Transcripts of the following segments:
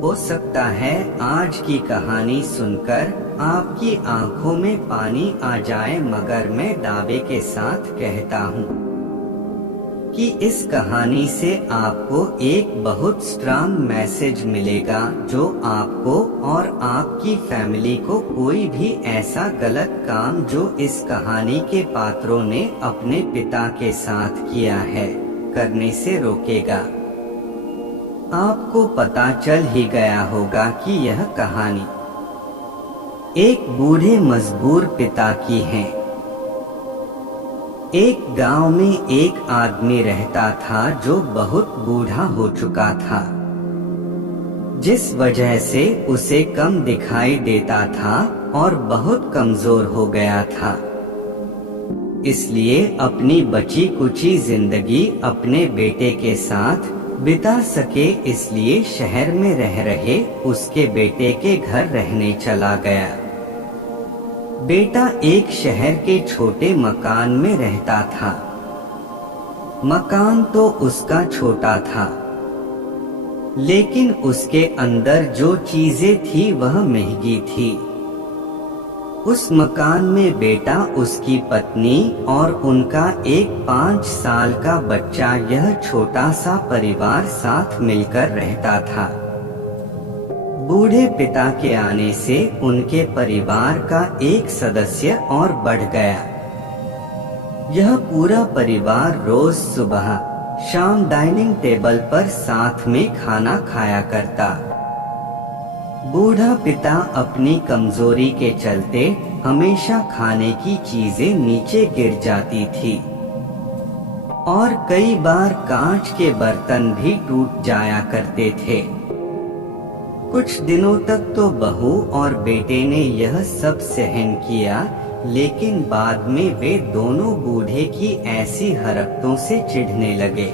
हो सकता है आज की कहानी सुनकर आपकी आंखों में पानी आ जाए, मगर मैं दावे के साथ कहता हूँ कि इस कहानी से आपको एक बहुत स्ट्रांग मैसेज मिलेगा, जो आपको और आपकी फैमिली को कोई भी ऐसा गलत काम जो इस कहानी के पात्रों ने अपने पिता के साथ किया है, करने से रोकेगा। आपको पता चल ही गया होगा कि यह कहानी एक बूढ़े मजबूर पिता की है। एक गांव में एक आदमी रहता था जो बहुत बूढ़ा हो चुका था, जिस वजह से उसे कम दिखाई देता था और बहुत कमजोर हो गया था। इसलिए अपनी बची कुची जिंदगी अपने बेटे के साथ बिता सके, इसलिए शहर में रह रहे उसके बेटे के घर रहने चला गया। बेटा एक शहर के छोटे मकान में रहता था। मकान तो उसका छोटा था, लेकिन उसके अंदर जो चीजें थी वह महंगी थी। उस मकान में बेटा, उसकी पत्नी और उनका एक 5 साल का बच्चा, यह छोटा सा परिवार साथ मिलकर रहता था। बूढ़े पिता के आने से उनके परिवार का एक सदस्य और बढ़ गया। यह पूरा परिवार रोज सुबह शाम डाइनिंग टेबल पर साथ में खाना खाया करता। बूढ़ा पिता अपनी कमजोरी के चलते हमेशा खाने की चीजें नीचे गिर जाती थी और कई बार कांच के बर्तन भी टूट जाया करते थे। कुछ दिनों तक तो बहू और बेटे ने यह सब सहन किया, लेकिन बाद में वे दोनों बूढ़े की ऐसी हरकतों से चिढ़ने लगे।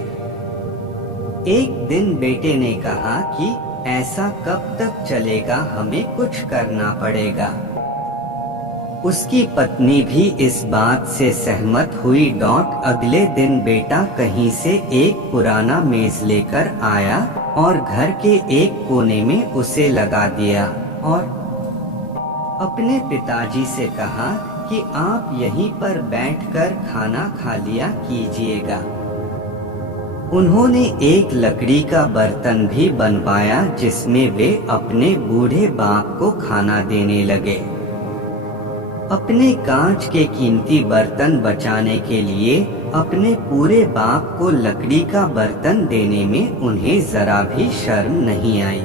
एक दिन बेटे ने कहा कि ऐसा कब तक चलेगा, हमें कुछ करना पड़ेगा। उसकी पत्नी भी इस बात से सहमत हुई। अगले दिन बेटा कहीं से एक पुराना मेज लेकर आया और घर के एक कोने में उसे लगा दिया और अपने पिताजी से कहा कि आप यहीं पर बैठकर खाना खा लिया कीजिएगा। उन्होंने एक लकड़ी का बर्तन भी बनवाया, जिसमें वे अपने बूढ़े बाप को खाना देने लगे। अपने कांच के कीमती बर्तन बचाने के लिए अपने पूरे बाप को लकड़ी का बर्तन देने में उन्हें जरा भी शर्म नहीं आई।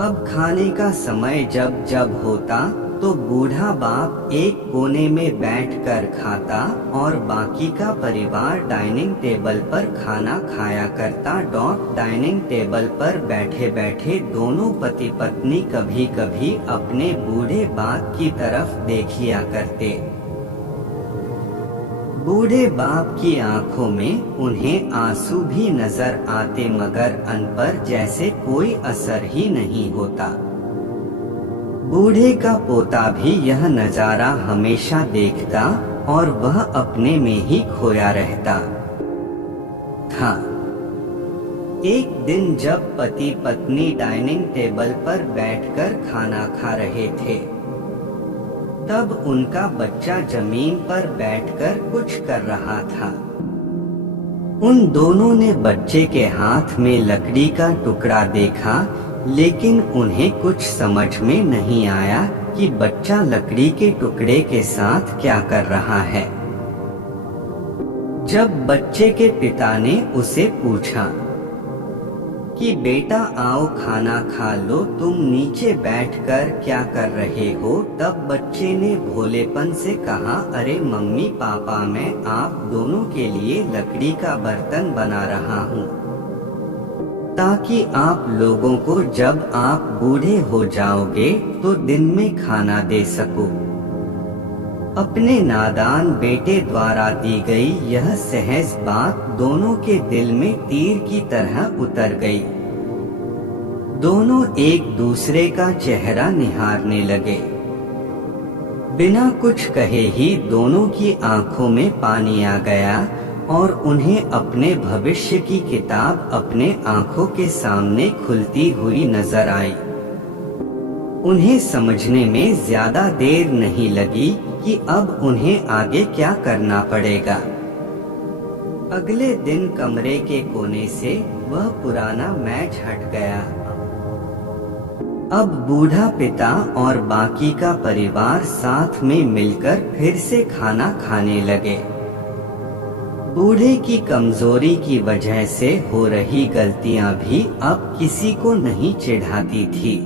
अब खाने का समय जब होता तो बूढ़ा बाप एक कोने में बैठकर खाता और बाकी का परिवार डाइनिंग टेबल पर खाना खाया करता। डाइनिंग टेबल पर बैठे बैठे दोनों पति पत्नी कभी कभी अपने बूढ़े बाप की तरफ देख लिया करते। बूढ़े बाप की आंखों में उन्हें आंसू भी नजर आते, मगर उन पर जैसे कोई असर ही नहीं होता। बूढ़े का पोता भी यह नजारा हमेशा देखता और वह अपने में ही खोया रहता था। एक दिन जब पति पत्नी डाइनिंग टेबल पर बैठकर खाना खा रहे थे, तब उनका बच्चा जमीन पर बैठकर कुछ कर रहा था। उन दोनों ने बच्चे के हाथ में लकड़ी का टुकड़ा देखा, लेकिन उन्हें कुछ समझ में नहीं आया कि बच्चा लकड़ी के टुकड़े के साथ क्या कर रहा है। जब बच्चे के पिता ने उसे पूछा कि बेटा आओ खाना खा लो, तुम नीचे बैठकर क्या कर रहे हो, तब बच्चे ने भोलेपन से कहा, अरे मम्मी पापा, मैं आप दोनों के लिए लकड़ी का बर्तन बना रहा हूँ, ताकि आप लोगों को जब आप बूढ़े हो जाओगे तो दिन में खाना दे सको। अपने नादान बेटे द्वारा दी गई यह सहज बात दोनों के दिल में तीर की तरह उतर गई। दोनों एक दूसरे का चेहरा निहारने लगे। बिना कुछ कहे ही दोनों की आंखों में पानी आ गया। और उन्हें अपने भविष्य की किताब अपने आंखों के सामने खुलती हुई नजर आई। उन्हें समझने में ज्यादा देर नहीं लगी कि अब उन्हें आगे क्या करना पड़ेगा। अगले दिन कमरे के कोने से वह पुराना मैच हट गया। अब बूढ़ा पिता और बाकी का परिवार साथ में मिलकर फिर से खाना खाने लगे। बूढ़े की कमजोरी की वजह से हो रही गलतियां भी अब किसी को नहीं चिढ़ाती थी।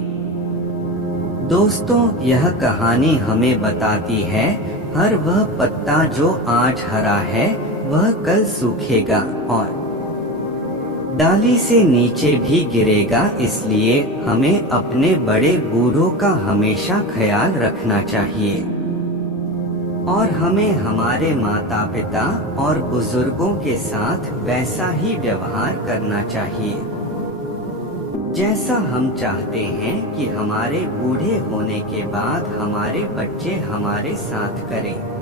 दोस्तों, यह कहानी हमें बताती है, हर वह पत्ता जो आज हरा है वह कल सूखेगा और डाली से नीचे भी गिरेगा। इसलिए हमें अपने बड़े बूढ़ों का हमेशा ख्याल रखना चाहिए और हमें हमारे माता पिता और बुजुर्गों के साथ वैसा ही व्यवहार करना चाहिए जैसा हम चाहते हैं कि हमारे बूढ़े होने के बाद हमारे बच्चे हमारे साथ करें।